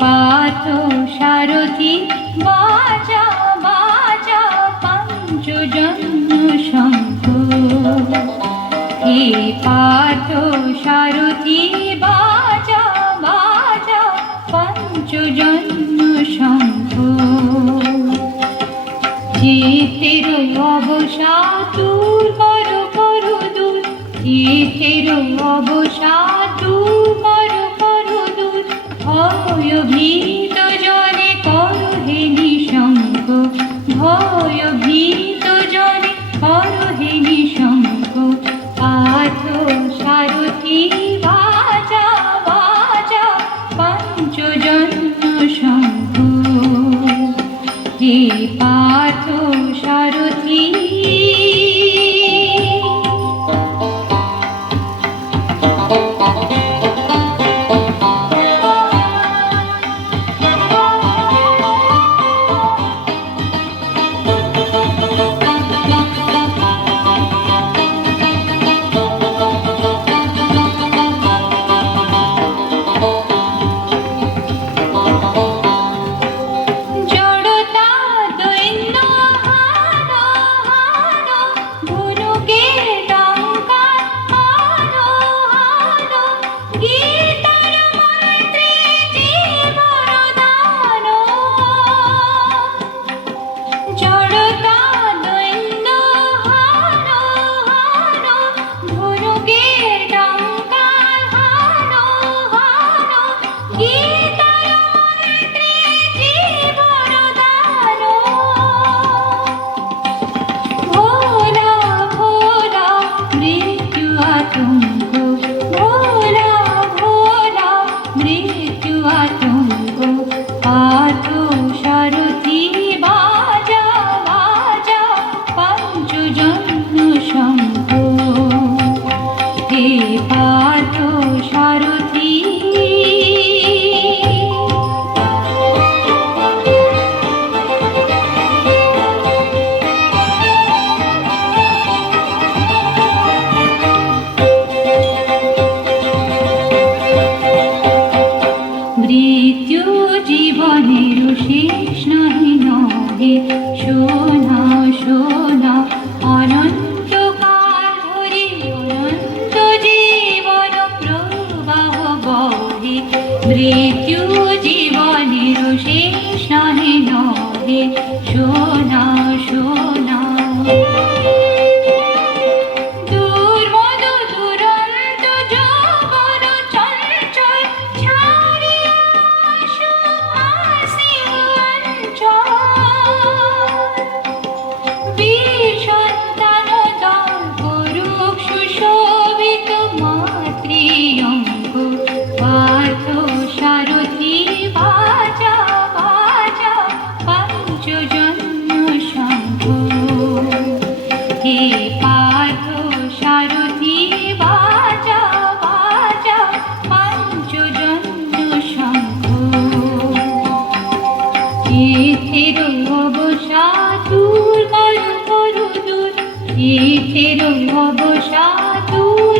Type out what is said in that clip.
পার্থ সারথি বাজা বাজা পঞ্চজন্য শঙ্খ। হে পার্থ সারথি বাজা বাজা পঞ্চজন্য শঙ্খ। চিত্তের অবসাদ দূর করো করো দূর, চিত্তের অবসাদ দূর করো করো দূর। ভয় ভীত জনে করো হে নিঃশঙ্ক, ভয় ভীত জনে করো হে নিঃশঙ্ক। পার্থ সারথি বাজা বাজা পঞ্চজন্য শঙ্খ। হে পার্থ সারথি মৃত্যু জীবনের শেষ নহে নহে। শোনা শোনা দুর্মদ দুরন্ত যৌবন চঞ্চল ছাড়িয়া আসো আসি অঞ্চল। বীর সন্তান দল করুক সুশোভিত মাতৃঅঙ্গ। পার্থ সারথি বাজা বাজা পঞ্চজন্য শঙ্খ। হে পার্থ সারথি বাজা বাজা পঞ্চজন্য শঙ্খ। চিত্তের অবসাদ দূর করো করো দূর, চিত্তের অবসাদ দূর